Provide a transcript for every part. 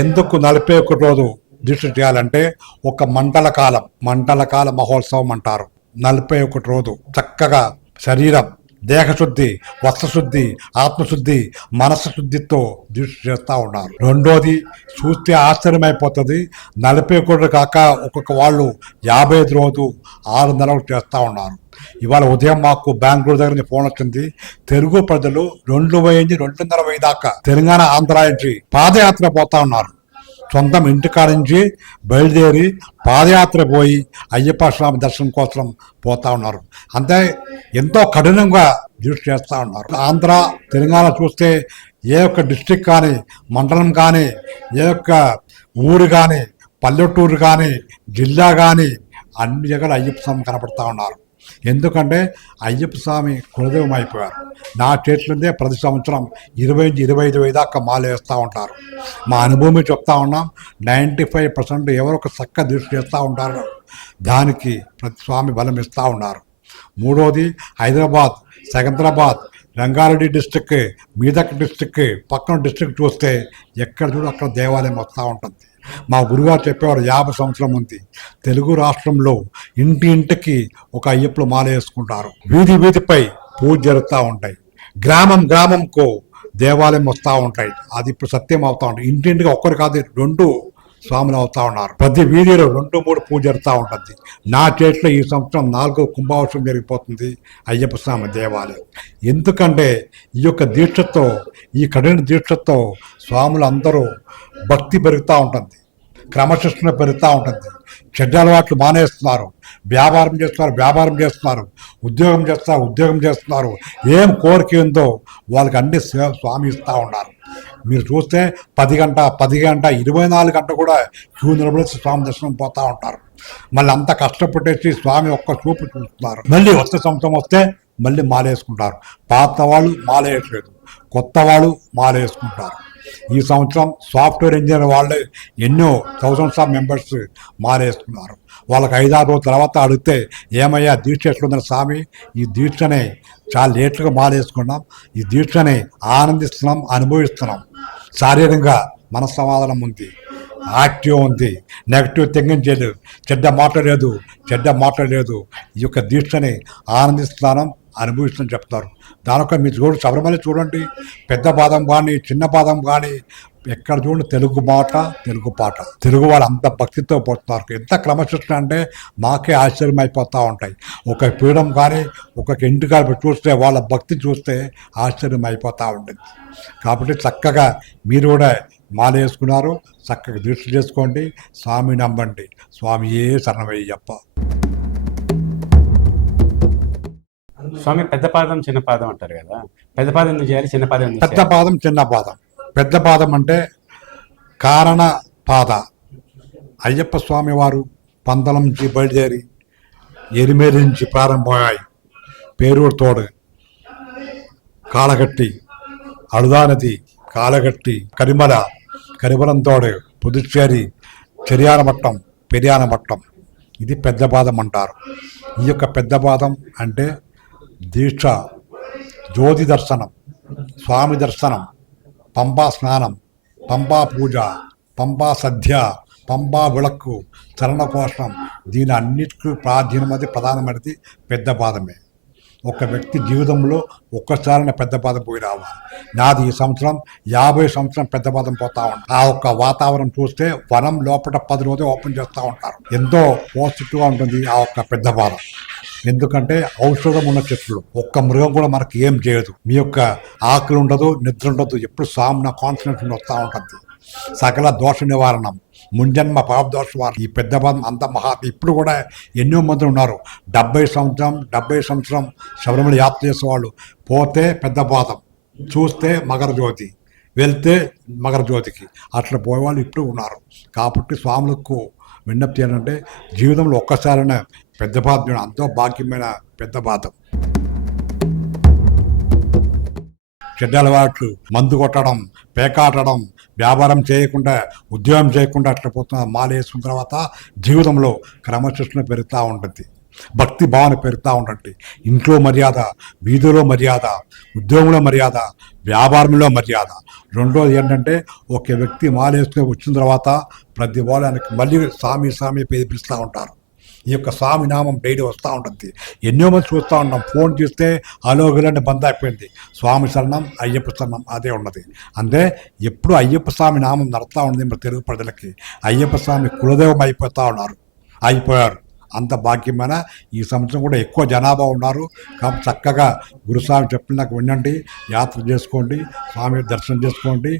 ఎందుకు నలభై ఒక రోజు దీక్ష చేయాలంటే ఒక మండల కాలం మంటల కాల మహోత్సవం అంటారు. నలభై ఒకటి రోజు చక్కగా శరీరం దేహశుద్ధి వస్త్రశుద్ధి ఆత్మశుద్ధి మనస్సు శుద్ధితో దీక్ష చేస్తూ ఉన్నారు. రెండోది చూస్తే ఆశ్చర్యమైపోతుంది. నలభై ఒకటి కాక ఒక్కొక్క వాళ్ళు యాభై ఐదు రోజు ఆరు నెలలు చేస్తూ ఉన్నారు. ఇవాళ ఉదయం మాకు బెంగళూరు దగ్గర నుంచి ఫోన్ వచ్చింది. తెలుగు ప్రజలు రెండు నుంచి రెండున్నర వెయ్యి దాకా తెలంగాణ ఆంధ్ర నుంచి పాదయాత్ర పోతా ఉన్నారు. సొంతం ఇంటికాడ నుంచి బయలుదేరి పాదయాత్ర పోయి అయ్యప్ప స్వామి దర్శనం కోసం పోతా ఉన్నారు. అంతే ఎంతో కఠినంగా దృష్టి చేస్తూ ఉన్నారు. ఆంధ్ర తెలంగాణ చూస్తే ఏ ఒక్క డిస్టిక్ కానీ మండలం కానీ ఏ ఒక్క ఊరు కానీ పల్లెటూరు కానీ జిల్లా కానీ అన్ని జగలు అయ్యప్ప స్వామి కనపడతా ఉన్నారు. ఎందుకంటే అయ్యప్ప స్వామి కులదైవం అయిపోయారు. నా చేతులుందే ప్రతి సంవత్సరం ఇరవై నుంచి ఇరవై ఐదు వేలు దాకా మాల వేస్తూ ఉంటారు. మా అనుభవం చెప్తా ఉన్నాం. నైంటీ ఫైవ్ పర్సెంట్ ఎవరో ఒక చక్క దృష్టి చేస్తూ ఉంటారు. దానికి ప్రతి స్వామి బలం ఇస్తూ ఉన్నారు. మూడోది హైదరాబాద్ సికింద్రాబాద్ రంగారెడ్డి డిస్టిక్ మీదక్ డిస్టిక్ పక్కన డిస్టిక్ చూస్తే ఎక్కడ చూడు అక్కడ దేవాలయం వస్తూ ఉంటుంది. మా గురుగారు చెప్పేవారు యాభై సంవత్సరం ఉంది. తెలుగు రాష్ట్రంలో ఇంటి ఇంటికి ఒక అయ్యప్పలు మాల వేసుకుంటారు. వీధి వీధిపై పూజ జరుగుతూ ఉంటాయి. గ్రామం గ్రామంకు దేవాలయం వస్తూ ఉంటాయి. అది ఇప్పుడు సత్యం అవుతా ఉంటాయి ఇంటింటికి ఒక్కరు కాదు రెండు స్వాములు అవుతా ఉన్నారు. ప్రతి వీధిలో రెండు మూడు పూజ జరుగుతూ ఉంటుంది. నా చేతిలో ఈ సంవత్సరం నాలుగో కుంభావసరం జరిగిపోతుంది అయ్యప్ప స్వామి దేవాలయం. ఎందుకంటే ఈ యొక్క దీక్షతో ఈ కఠిన దీక్షతో స్వాములు అందరూ భక్తి పెరుగుతూ ఉంటుంది. క్రమశిక్షణ పెరుగుతూ ఉంటుంది. చెడ్డ అలవాట్లు మానేస్తున్నారు. వ్యాపారం చేస్తున్నారు వ్యాపారం చేస్తున్నారు. ఉద్యోగం చేస్తున్నారు ఉద్యోగం చేస్తున్నారు. ఏం కోరిక ఉందో వాళ్ళకి అన్ని స్వామి ఇస్తూ ఉన్నారు. మీరు చూస్తే పది గంట పది గంట ఇరవై నాలుగు గంట కూడా క్యూ నిలబడేసి స్వామి దర్శనం పోతూ ఉంటారు. మళ్ళీ అంత కష్టపట్టేసి స్వామి ఒక్క చూపు చూస్తున్నారు. మళ్ళీ వచ్చే సంవత్సరం వస్తే మళ్ళీ మాలేసుకుంటారు. పాత వాళ్ళు మాలేయట్లేదు. కొత్త వాళ్ళు మాలేసుకుంటారు. ఈ సంవత్సరం సాఫ్ట్వేర్ ఇంజనీర్ వాళ్ళే ఎన్నో థౌసండ్స్ ఆఫ్ మెంబర్స్ మారేస్తున్నారు. వాళ్ళకి ఐదారు రోజుల తర్వాత అడిగితే ఏమయ్యా దీక్ష ఎట్లుందని స్వామి? ఈ దీక్షనే చాలా లేట్గా మారేసుకున్నాం. ఈ దీక్షని ఆనందిస్తున్నాం అనుభవిస్తున్నాం. శారీరకంగా మన సమాధానం ఉంది యాక్టివ్ ఉంది నెగిటివ్ థింకింగ్ చేయలేదు. చెడ్డ మాట్లాడలేదు చెడ్డ మాట్లాడలేదు ఈ యొక్క దీక్షని ఆనందిస్తున్నాం అనుభవిస్తుందని చెప్తారు. దానిక మీరు చూడు శబరిమల చూడండి. పెద్ద పాదం కానీ చిన్న పాదం కానీ ఎక్కడ చూడండి తెలుగు మాట తెలుగు పాట. తెలుగు వాళ్ళు అంత భక్తితో పోతున్నారు. ఎంత క్రమశిక్షణ అంటే మాకే ఆశ్చర్యం అయిపోతూ ఉంటాయి. ఒక పీడం కానీ ఒక ఇంటి చూస్తే వాళ్ళ భక్తి చూస్తే ఆశ్చర్యం అయిపోతూ ఉంటుంది. కాబట్టి చక్కగా మీరు కూడా మాల వేసుకున్నారు. చక్కగా దృష్టి చేసుకోండి. స్వామి నమ్మండి. స్వామి శరణమయ్యప్ప. స్వామి పెద్ద పాదం చిన్న పాదం అంటారు కదా. పెద్ద పాదం ఎందుకు చేయాలి? చిన్న పాదం పెద్ద? పాదం చిన్న పాదం. పెద్ద పాదం అంటే కారణ పాద. అయ్యప్ప స్వామి వారు పందలం నుంచి బయలుదేరి ఎరిమేలి నుంచి ప్రారంభమయ్యాయి. పేరూరు తోడు కాలగట్టి అడుదానది కాలగట్టి కరిమల కరిమలం తోడు పుదుచ్చేరి చెరియానమట్టం పెరియానమట్టం ఇది పెద్ద పాదం అంటారు. ఈ యొక్క పెద్ద పాదం అంటే దీక్ష జ్యోతి దర్శనం స్వామి దర్శనం పంపా స్నానం పంపా పూజ పంపా సద్య పంపా విళక్కు చరణ చరణకోశం దీని అన్నిటికీ ప్రాధాన్యమైనది ప్రధానమైనది పెద్ద పాదమే. ఒక వ్యక్తి జీవితంలో ఒక్కసారి పెద్ద పాదం పోయి రావాలి. నాది ఈ సంవత్సరం యాభై సంవత్సరం పెద్ద పాదం పోతా ఉంటాను ఆ ఒక్క వాతావరణం చూస్తే వనం లోపల పది రోజులు ఓపెన్ చేస్తూ ఉంటారు. ఎంతో పాజిటివ్గా ఉంటుంది ఆ ఒక్క పెద్ద పాదం. ఎందుకంటే ఔషధం ఉన్న చెట్లు ఒక్క మృగం కూడా మనకి ఏం చేయదు. మీ యొక్క ఆకలి ఉండదు నిద్ర ఉండదు ఎప్పుడు సామ్న కాన్సన్ట్రేషన్ వస్తూ ఉంటుంది. సకల దోష నివారణం. ముంజన్మ పాపదోష దోష ఈ పెద్ద పదం అంత మహా ఇప్పుడు కూడా ఎన్నో మంది ఉన్నారు. డెబ్బై సంవత్సరం డెబ్బై సంవత్సరం శబరిమల యాత్ర చేసేవాళ్ళు. పోతే పెద్ద పాదం చూస్తే మకర జ్యోతి వెళ్తే మకర జ్యోతికి. అట్లా పోయేవాళ్ళు ఇప్పుడు ఉన్నారు. కాబట్టి స్వాములకు విన్నప్తి ఏంటంటే జీవితంలో ఒక్కసారైనా పెద్ద పాదం అంతో భాగ్యమైన పెద్ద పాదం చెడ్డ అలవాట్లు మందు కొట్టడం పేకాటడం వ్యాపారం చేయకుండా ఉద్యోగం చేయకుండా అట్లా పోతున్న మాల వేసుకున్న తర్వాత జీవితంలో క్రమశిక్షణ పెరుగుతూ ఉంటుంది. భక్తి భావన పెరుగుతూ ఉండండి ఇంట్లో మర్యాద వీధిలో మర్యాద ఉద్యోగంలో మర్యాద వ్యాపారంలో మర్యాద. రెండోది ఏంటంటే ఒక వ్యక్తి మాలేసుకుని వచ్చిన తర్వాత ప్రతి వాళ్ళు ఆయనకి మళ్ళీ స్వామి స్వామి పిలుస్తూ ఉంటారు. ఈ యొక్క స్వామి నామం డైలీ వస్తూ ఉంటుంది. ఎన్నో మంది చూస్తూ ఉంటాం ఫోన్ చూస్తే అలోగులంటే బంద్ అయిపోయింది. స్వామి శరణం అయ్యప్ప శరణం అదే ఉన్నది. అంటే ఎప్పుడు అయ్యప్ప స్వామి నామం నడుస్తూ ఉంది మన తెలుగు ప్రజలకి. అయ్యప్ప స్వామి కులదైవం అయిపోతూ ఉన్నారు. అయిపోయారు. అంత భాగ్యమైన ఈ సంవత్సరం కూడా ఎక్కువ జనాభా ఉన్నారు. కాబట్టి చక్కగా గురుస్వామి చెప్పినాక వినండి. యాత్ర చేసుకోండి. స్వామి దర్శనం చేసుకోండి.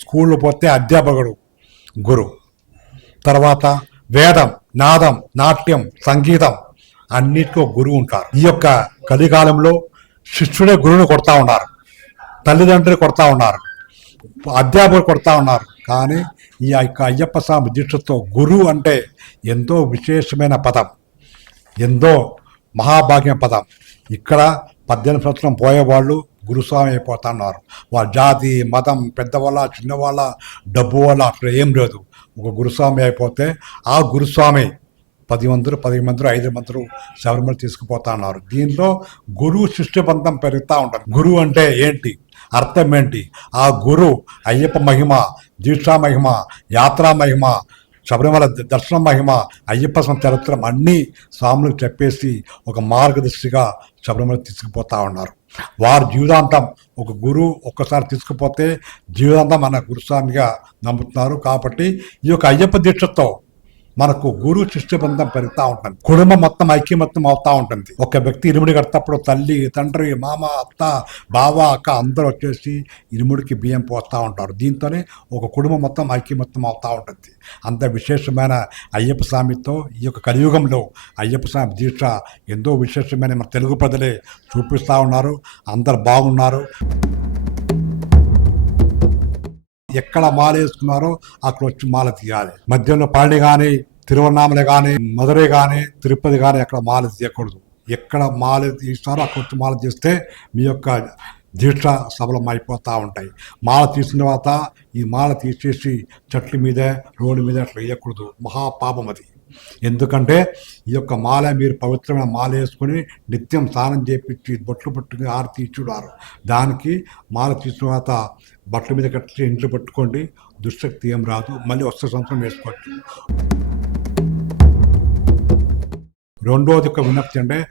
స్కూల్లో పోతే అధ్యాపకుడు గురు. తర్వాత వేదం నాదం నాట్యం సంగీతం అన్నిటికీ ఒక గురువు ఉంటారు. ఈ యొక్క కలికాలంలో శిష్యుడే గురువుని కొడతా ఉన్నారు తల్లిదండ్రులు కొడతా ఉన్నారు అధ్యాపకులు కొడతా ఉన్నారు. కానీ ఈ యొక్క అయ్యప్ప స్వామి దీక్షతో గురువు అంటే ఎంతో విశేషమైన పదం ఎంతో మహాభాగ్యం పదం. ఇక్కడ పద్దెనిమిది సంవత్సరం పోయేవాళ్ళు గురుస్వామి అయిపోతున్నారు వాళ్ళ జాతి మతం పెద్దవాళ్ళ చిన్నవాళ్ళ డబ్బు వల్ల అసలు ఏం లేదు. ఒక గురుస్వామి అయిపోతే ఆ గురుస్వామి పది మందులు పది మందులు ఐదు మందులు శబరిమల తీసుకుపోతా ఉన్నారు దీనిలో గురువు శిష్య బంధం పెరుగుతూ ఉంటారు గురువు అంటే ఏంటి? అర్థం ఏంటి? ఆ గురు అయ్యప్ప మహిమ దీక్షా మహిమ యాత్రా మహిమ శబరిమల ద- దర్శనం మహిమ అయ్యప్ప స్వామి చరిత్రం అన్నీ స్వాములకు చెప్పేసి ఒక మార్గదర్శిగా శబరిమల తీసుకుపోతా ఉన్నారు. వారు జీవితాంతం ఒక గురువు ఒక్కసారి తీసుకుపోతే జీవితాంతం మన గురుస్వామిగా నమ్ముతున్నారు. కాబట్టి ఈ యొక్క అయ్యప్ప దీక్షతో మనకు గురు శిష్య బంధం పెరుగుతూ ఉంటుంది. కుటుంబం మొత్తం ఐక్యమత్యం అవుతా ఉంటుంది. ఒక వ్యక్తి ఇరుముడి కడతప్పుడు తల్లి తండ్రి మామ అత్త బావ అక్క అందరూ వచ్చేసి ఇరుముడికి బియ్యం పోస్తూ ఉంటారు. దీంతోనే ఒక కుటుంబం మొత్తం ఐక్యమత్యం అవుతూ ఉంటుంది. అంత విశేషమైన అయ్యప్ప స్వామితో ఈ యొక్క కలియుగంలో అయ్యప్ప స్వామి దీక్ష ఎంతో విశేషమైన మన తెలుగు ప్రజలే చూపిస్తూ ఉన్నారు. అందరు బాగున్నారు. ఎక్కడ మాల వేసుకున్నారో అక్కడ వచ్చి మాల తీయాలి. మధ్యలో పళని కానీ తిరువన్నామలే కానీ మధురై కానీ తిరుపతి కానీ అక్కడ మాల తీయకూడదు. ఎక్కడ మాల తీస్తారో అక్కడ వచ్చి మాల తీస్తే మీ యొక్క దీక్ష సఫలం అయిపోతూ ఉంటాయి. మాల తీసిన తర్వాత ఈ మాల తీసేసి చెట్ల మీద రోడ్డు మీద అట్లా వేయకూడదు. మహాపాపం అది. ఎందుకంటే ఈ యొక్క మాల మీరు పవిత్రమైన మాల వేసుకొని నిత్యం స్నానం చేపించి బొట్లు పట్టుకుని ఆరతి ఇచ్చుడారు. దానికి మాల తీసిన తర్వాత బట్టల మీద కట్టి ఇంట్లో పెట్టుకోండి. దుశ్శక్తి ఏం రాదు. మళ్ళీ వస్త్ర సంవత్సరం వేసుకోవచ్చు. రెండోది ఒక వినప్తి అంటే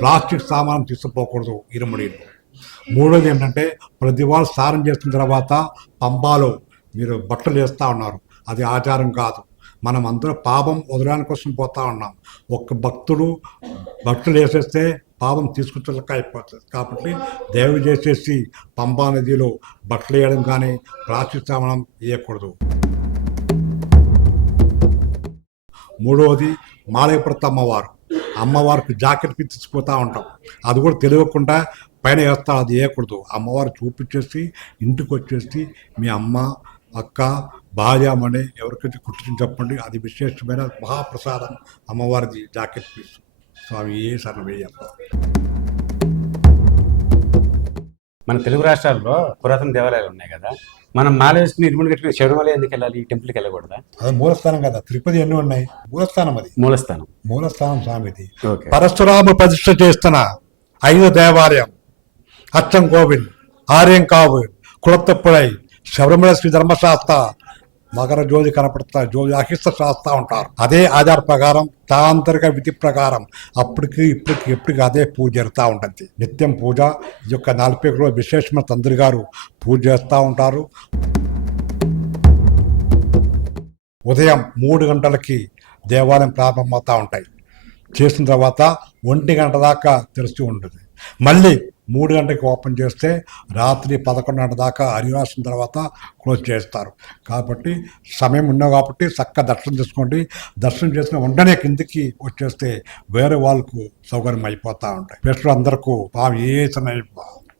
ప్లాస్టిక్ సామానం తీసుకుపోకూడదు ఇరుముడిలో మూడోది ఏంటంటే ప్రతి వాళ్ళు స్నానం చేసిన తర్వాత పంబాలో మీరు బట్టలు వేస్తూ ఉన్నారు. అది ఆచారం కాదు. మనం అందరూ పాపం వదలడానికి కోసం పోతా ఉన్నాం. ఒక్క భక్తుడు భక్తులు వేసేస్తే పాపం తీసుకొచ్చలక అయిపోతుంది. కాబట్టి దయవు చేసేసి పంబా నదిలో బట్టలు వేయడం కానీ ప్లాస్టిక్ వేయకూడదు. మూడవది మాలయపడత అమ్మవారు. అమ్మవారికి జాకెట్ తీసుకుపోతూ ఉంటాం. అది కూడా తెలియకుండా పైన వేస్తారు అది వేయకూడదు. అమ్మవారు చూపించేసి ఇంటికి వచ్చేసి మీ అమ్మ అక్క భార్యమని ఎవరికైతే కుట్టించి చెప్పండి. అది విశేషమైన మహాప్రసాదం అమ్మవారిది జాకెట్ పీస్. స్వామి ఏ సర్వేయప్ప మన తెలుగు రాష్ట్రాల్లో పురాతన దేవాలయాలు ఉన్నాయి కదా. మనం మాల వేసుకుని ఇరుముడి కట్టుకుని శబరిమల ఎందుకు వెళ్ళాలి? ఈ టెంపుల్కి వెళ్ళకూడదా? అది మూలస్థానం కదా. తిరుపతి ఎన్ని ఉన్నాయి? మూలస్థానం అది. మూలస్థానం. మూలస్థానం స్వామిది. పరశురాము ప్రతిష్ఠ చేస్తున్న ఐదు దేవాలయం. అచ్చం కోవిల్ ఆర్యం కావు కులత్తప్పుడై శబరిమల శ్రీ ధర్మశాస్త్ర మకర జ్యోతి కనపడతా జ్యోతి అహిస్త శాస్త్ర ఉంటారు అదే ఆధార ప్రకారం తాంత్రిక విధి ప్రకారం అప్పటికి ఇప్పటికి ఎప్పటికి అదే పూజ జరుగుతూ ఉంటుంది. నిత్యం పూజ ఈ యొక్క నలభై రోజు విశేషమైన తండ్రి గారు పూజ చేస్తూ ఉంటారు. ఉదయం మూడు గంటలకి దేవాలయం ప్రారంభమవుతూ ఉంటాయి. చేసిన తర్వాత ఒంటి గంట దాకా తెరిచి ఉంటుంది. మళ్ళీ మూడు గంటలకు ఓపెన్ చేస్తే రాత్రి పదకొండు గంటల దాకా హరివాసం తర్వాత క్లోజ్ చేస్తారు. కాబట్టి సమయం ఉన్నావు కాబట్టి చక్కగా దర్శనం చేసుకోండి. దర్శనం చేసిన వెంటనే కిందికి వచ్చేస్తే వేరే వాళ్ళకు సౌకర్యం అయిపోతూ ఉంటాయి. ప్రశ్నలు అందరికీ బాగా ఏ సమయం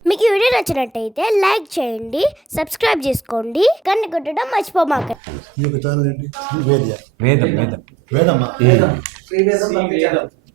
మీకు ఈ వీడియో నచ్చినట్టయితే లైక్ చేయండి సబ్స్క్రైబ్ చేసుకోండి గంట కొట్టడం వేదియ. వేదం వేదం. వేదమ్మా.